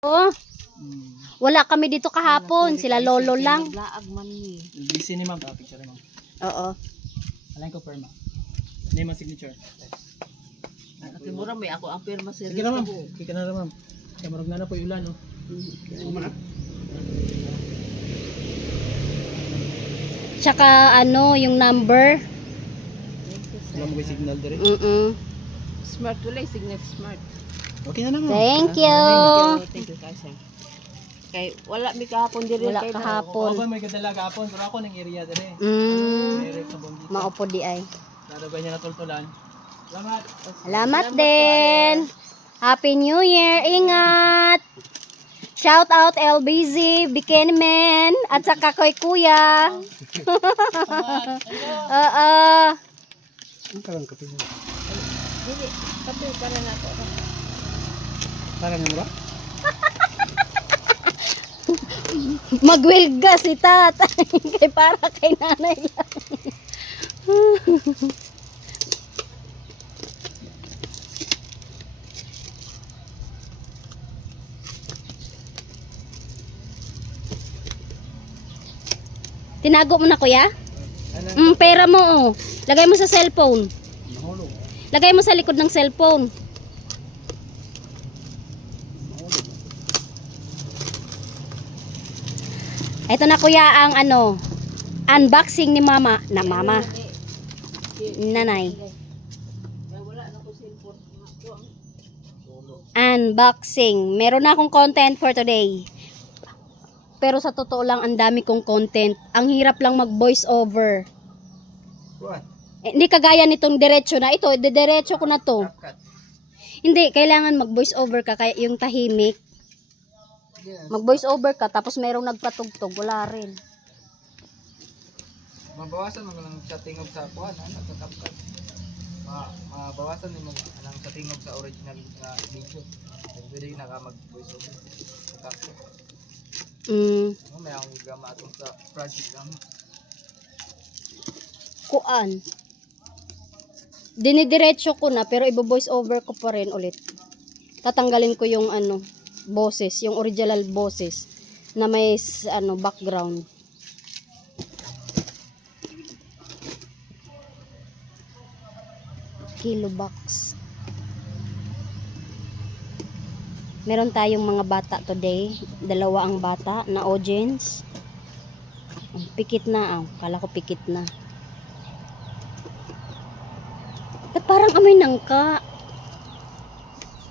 Oh, wala kami dito kahapon. Sila lolo lang. Busy ni ma'am. Picture ma'am. Oo. Alain ko perma. Name and signature. Mura may ako ang pirma sa Sige na ma'am. Sige na ma'am. Kaya marag na po yung ulan, no? Tsaka ano, yung number. Wala mo kayo signal dire. Smart wala, signet smart. Okay na ma'am. Thank you. Thank you kasi. Kay wala mi kahapon diri Wala kay kahapon. Ako ba may kadala kahapon? Pero ako ng area dire. Direct sa Bongita. Maupo di ay. Lalo ba niya natultulan? Salamat. Salamat din. Happy New Year. Ingat. Shout out LBZ, Bikini Man, at saka kay Kuya. Ang kalang kape. dili kape para nato. Para niyo ba? Magwilga si tatay. Kay para kay nanay lang. Tinago mo na kuya? Pera mo oh. Lagay mo sa cellphone. Mahulog. Lagay mo sa likod ng cellphone. Ito na kuya ang ano, unboxing ni mama. Na mama. Nanay. Wala na ko cellphone. Unboxing. Meron na akong content for today. Pero sa totoo lang, ang dami kong content. Ang hirap lang mag voice over. What? Hindi kagaya nitong diretso na ito. Diretso ko na to. Hindi, kailangan mag voice over ka. Kaya yung tahimik. Mag voice over ka. Tapos merong nagpatugtog. Wala rin. Mabawasan mo lang chatting of sa kuan, ano, sa CapCut. Mabawasan mo lang chatting of sa original na video. Pwede na ka mag-voice over sa CapCut. May akong gama atong sa project lang. Kuan. Dinidiretso ko na pero ibo-voice over ko pa rin ulit. Tatanggalin ko yung ano, boses, yung original boses na may ano background. Kilo box. Meron tayong mga bata today. Dalawa ang bata na audience. Pikit na. Kala ko pikit na. Ba't parang amoy nangka?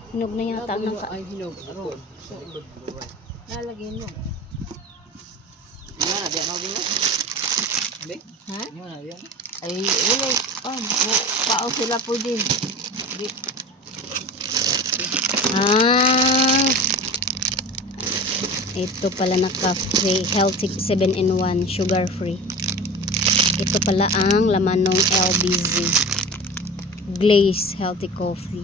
Hinog na yata ang nangka. Ay hinog. Aron. Lalagyan mo. Wala na diyan mo din. Hindi? Ha? Hindi mo na yan. Ay wala. Pao sila po din. Ito pala na cafe, healthy 7-in-1, sugar free. Ito pala ang laman ng LBZ Glaze healthy coffee.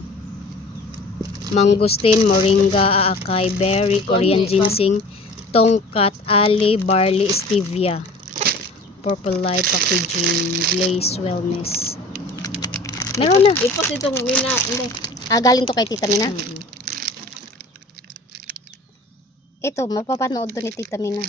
Mangustin, moringa, aacai berry, Korean ginseng, tongkat, ali, barley, stevia. Purple light packaging, Glaze wellness. Meron na. Ipot itong mina. Hindi. Galing to kay Tita Mina. Ito, mapapanood to ni Tita Mina.